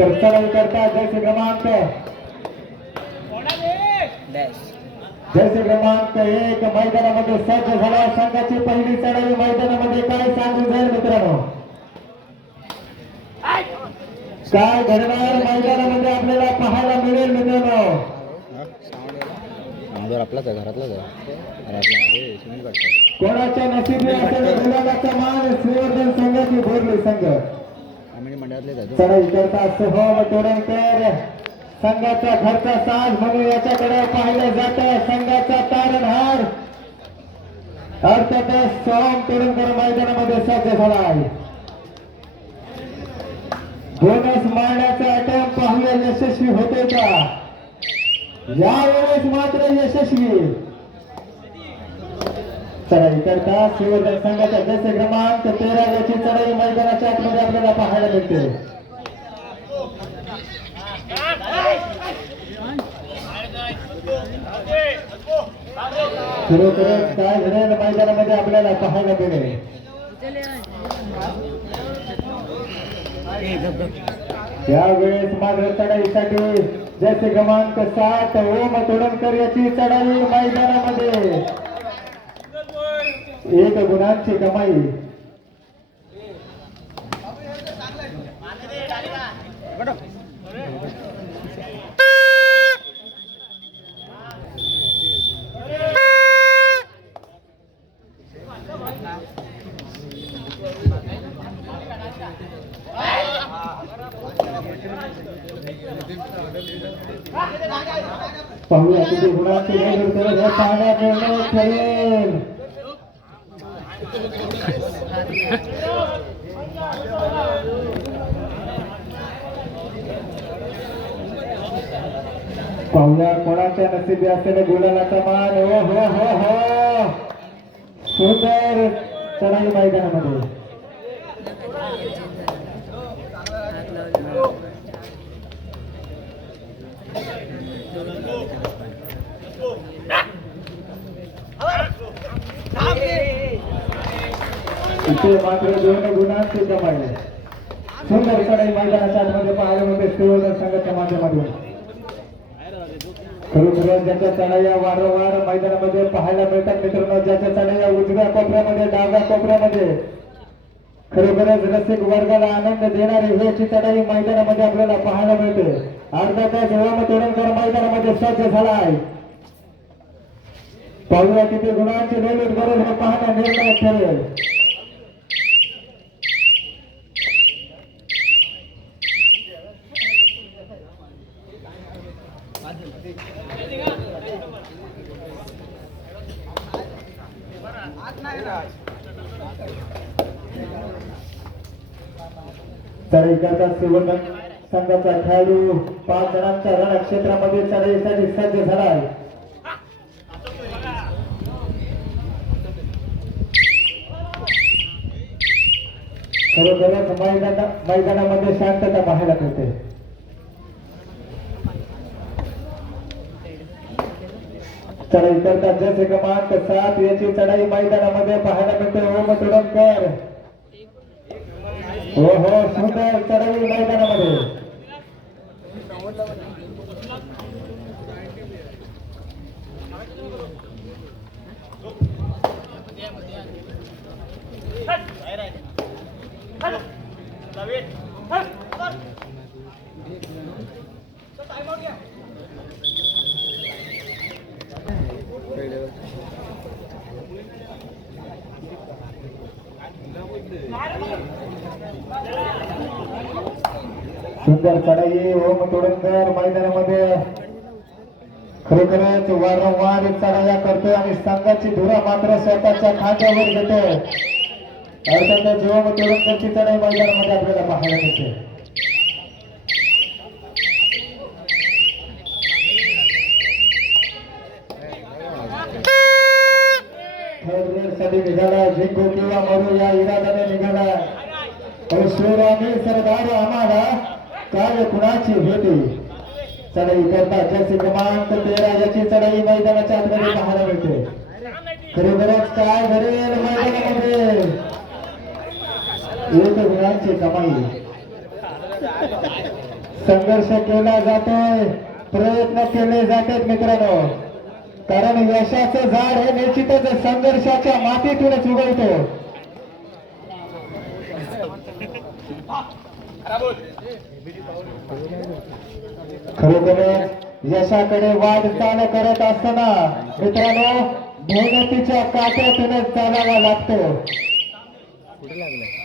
तर चढाई करता जैसे क्रमांक एक मैदानामध्ये सज्ज झाला. संघाची पहिली चढाई मैदानामध्ये काय सांगून जाईल मित्रांनो, काय घडणार मैदानामध्ये आपल्याला पाहायला मिळेल मित्रांनो. आपलाच आहे, घरातलाच आहे. कोणाच्या नशिबी असेल गुलाबाचा मान श्रीवर्धन संघाची भोरली संघ चढाई करता सोहम तोरणकर संघाचा घरचा साज म्हणून याच्याकडे पाहिलं जातं. संघाचा तारणहार अर्थातच सोहम तोरणकर मैदानामध्ये सज्ज झाला आहे. बोनस मारण्याचा अटेम्प्ट पाहूया यशस्वी होते का. यावेळेस मात्र यशस्वी चढाई करता श्रीवर्धन संघाच्या जसे क्रमांक 13 याची चढाई मैदानाच्या आतमध्ये आपल्याला पाहायला मिळते. खरोखरच काय घडेल मैदानामध्ये आपल्याला पाहायला मिळेल. यावेळेस मात्र चढाईसाठी जसे क्रमांक 7 ओम तोडणकर याची चढाई मैदानामध्ये 1 गुणांची कमाई. पाहूया किती गुणांची पाहण्यात निर्णय ठरेल. पाहूया कोणाच्या नशिबी असेल गुलालाचा मान. हो हो हो हो सुंदर चढाई मैदानामध्ये. इथे मात्र 2 गुणांची कमाई. सुंदर चढाई मैदानाच्या आतमध्ये पाहायला मिळते श्रीवर्धन संघाच्या माध्यमातून. खरोखरच ज्याच्या चढाया वारंवार मैदानामध्ये पाहायला मिळतात मित्रांनो. ज्याच्या चढाया उजव्या कोपऱ्यामध्ये डाव्या कोपऱ्यामध्ये खरोखरच रसिक वर्गाला आनंद देणारी ह्याची चढाई मैदानामध्ये आपल्याला पाहायला मिळते. अर्धा तास ओम तोडणकर मैदानामध्ये सज्ज झाला आहे. पाहूया किती गुणांची निर्मित करून हे पाहण्या निर्णय ठरेल. चढाई करता श्रीवर्धन संघाचा खेळाडू 5 जणांच्या रण क्षेत्रामध्ये चढाईसाठी सज्ज झाला आहे. खरोखरच मैदानामध्ये शांतता पाहायला मिळते. चढाई करता जसे क्रमांक 7 याची चढाई मैदानामध्ये पाहायला मिळते. ओम तोडणकर हो हो सुंदर चढाई मैदानामध्ये. सुंदर चढाई ओम तोडणकर मैदानामध्ये खरोखरच वारंवार चढाया करतोय आणि संघाची धुरा मात्र स्वतःच्या खांद्यावर घेतोय. अर्थातच ओम तोडणकरची चढाई मैदानामध्ये आपल्याला पाहायला मिळते. साठी निघाला जिंकू किंवा मरू या इराद्याने निघाला. शिवरामी सरदार आम्हाला काय कुणाची होती. चढाई करता जसे क्रमांक 13 याची चढाई मैदानाच्या आतमध्ये पाहायला मिळते. खरोखरच काय घडेल मैदानामध्ये. 1 गुणांची कमाई. संघर्ष केला जातोय, प्रयत्न केले जातात मित्रांनो, कारण यशाचं झाड हे निश्चितच संघर्षाच्या मातीतूनच उगवतो. खरोखरच यशाकडे वाटचाल करत असताना मित्रांनो मेहनतीच्या काट्यातूनच चालावा लागतो. कुठे लागलाय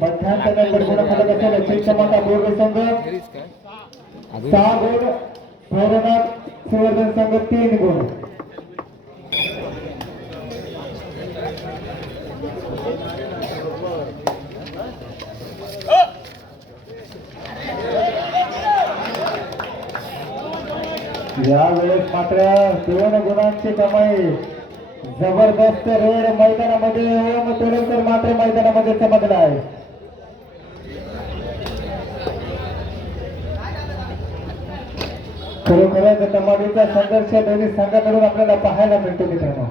मध्यांतर नंबर गुणफलक असेल चिंचमाता बोर्ड संघ घरीच काय अजून 6 गुण, भैरवनाथ सुवर्धन संघ 3 गुण. यावेळेस मात्र 2 गुणांची कमाई. जबरदस्त रेड मैदानामध्ये ओम तोडकर मात्र मैदानामध्ये चमकला आहे. खरोखरच कमालीचा संघर्ष दोन्ही संघाकडून आपल्याला पाहायला मिळतो मित्रांनो.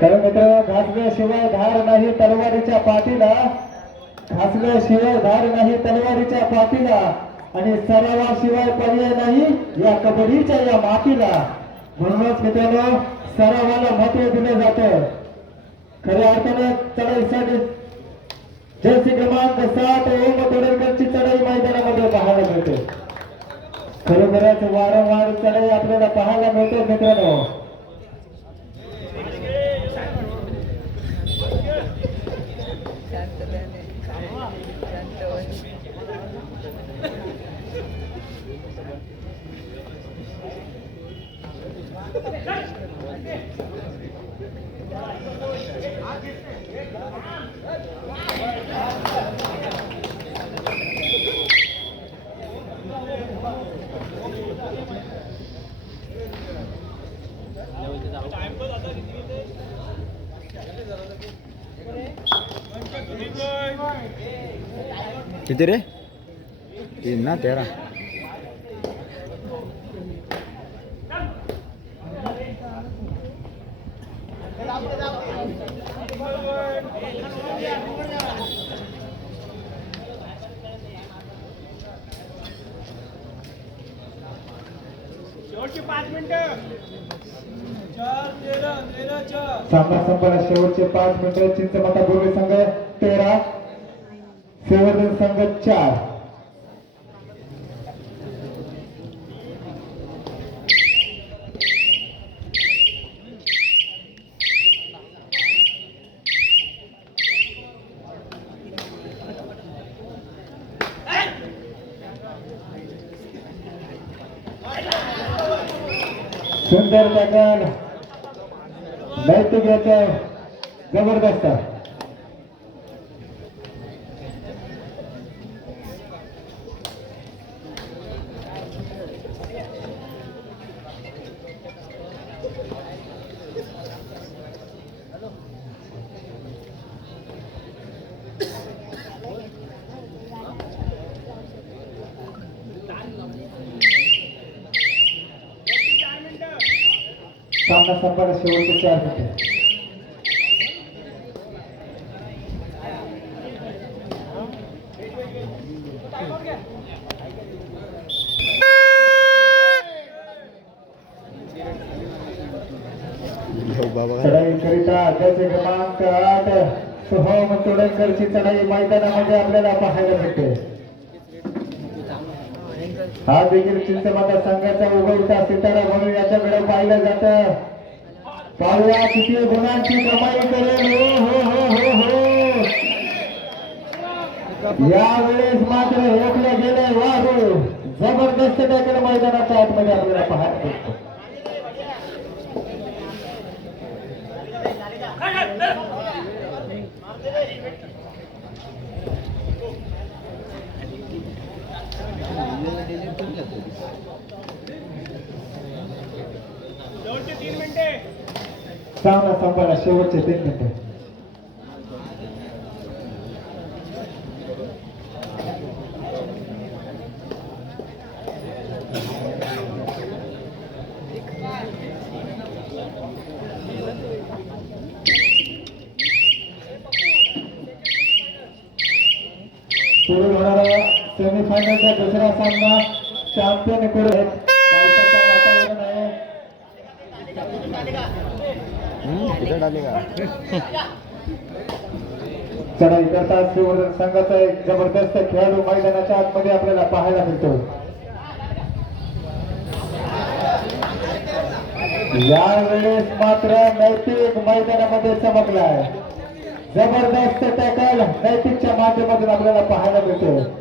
कारण मित्र घासल्याशिवाय धार नाही तलवारीच्या पाठीला, घासल्याशिवाय धार नाही तलवारीच्या पाठीला, आणि सरावाशिवाय पर्याय नाही या कबड्डीच्या या मातीला. म्हणूनच मित्रांनो सरावाला महत्व दिलं जातं. खऱ्या अर्थानं चढाईसाठी जर्सी क्रमांक 7 ओम तोडकरची चढाई मैदानामध्ये पाहायला मिळते. खरोखरच वारंवार चढाई आपल्याला पाहायला मिळते मित्रांनो. किती रे 3 ना 13 सामना संपला. शेवटचे 5 मिनिटं. चिंचमाता बोर्डे संघ 13, सुवर्धन संघ 4. सुंदर टॅकल, नैतिक याचं जबरदस्त. सामना संपला. शेवटचे 4 मिनिटे. चढाई करिता जर्सी क्रमांक 8 सोहम तोडकरची चढाई मैदानामध्ये आपल्याला पाहायला मिळते. हा देखील चिंचमाता संघाचा उगवता सितारा म्हणून याच्याकडे पाहिलं जातं. पाहूया किती गुणांची कमाई करेल. हो हो हो हो यावेळेस मात्र ओळखलं गेलंय वारू. जबरदस्त टॅकल मैदानाच्या आतमध्ये आपल्याला पाहायला मिळतो. सामना संपला. शेवटचे 3 मिनिटे. सुरू होणारा सेमीफायनलचा दुसरा सामना चॅम्पियन कडे पावसाचं वातावरण आहे. कुठे डालेगा चढाई करता शिववर्धन संघाचा एक जबरदस्त खेळाडू मैदानाच्या आतमध्ये आपल्याला पाहायला मिळतो. यावेळेस मात्र नैतिक मैदानामध्ये चमकलाय. जबरदस्त टॅकल नैतिकच्या माध्यमातून आपल्याला पाहायला मिळतो.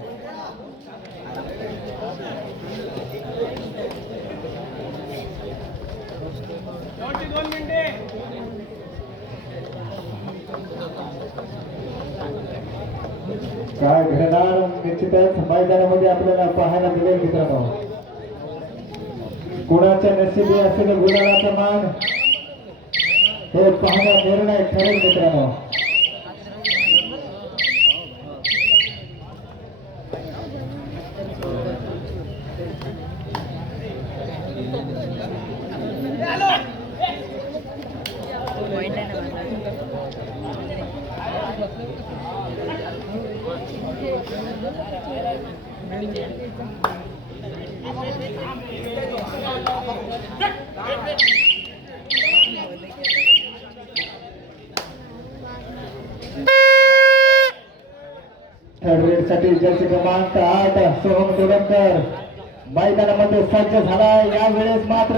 काय घडणार निश्चितच मैदानामध्ये आपल्याला पाहायला मिळेल मित्रांनो. कुणाच्या नशिबी असेल गुलालाचा मान हे पाहण्या निर्णय ठरेल मित्रांनो. थर्ड रेड साठी जर्सी क्रमांक 8 सोहम तोडकर मैदानामध्ये सज्ज झाला. यावेळेस मात्र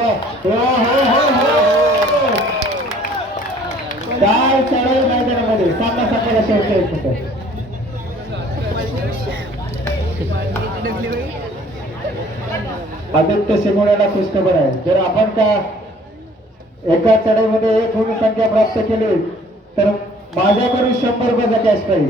काय चढाई मैदानामध्ये सामना संपायला शेवटचे आदित्य शिंगोड्याला खुशखबर आहे. जर आपण का एका चढाईमध्ये 1 गुण संख्या प्राप्त केली तर माझ्याकडून 100 रुपयाचा कॅश प्राईज.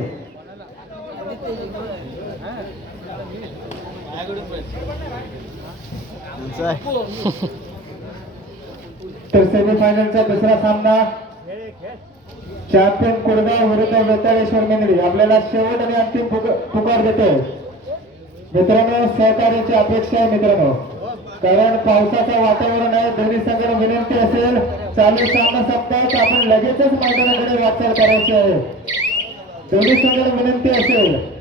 तर सेमीफायनलचा दुसरा सामना चॅम्पियन कुडगाव विरुद्ध वेताळेश्वर मेंदरी आपल्याला शेवट आणि अंतिम पुकार देतो. मित्रांनो सहकार्याची अपेक्षा आहे मित्रांनो, कारण पावसाचं वातावरण आहे. दोन्ही संघांना विनंती असेल चालू सामना संपताच आपण लगेचच मैदानाकडे वाटचाल करायची आहे. दोन्ही संघांना विनंती असेल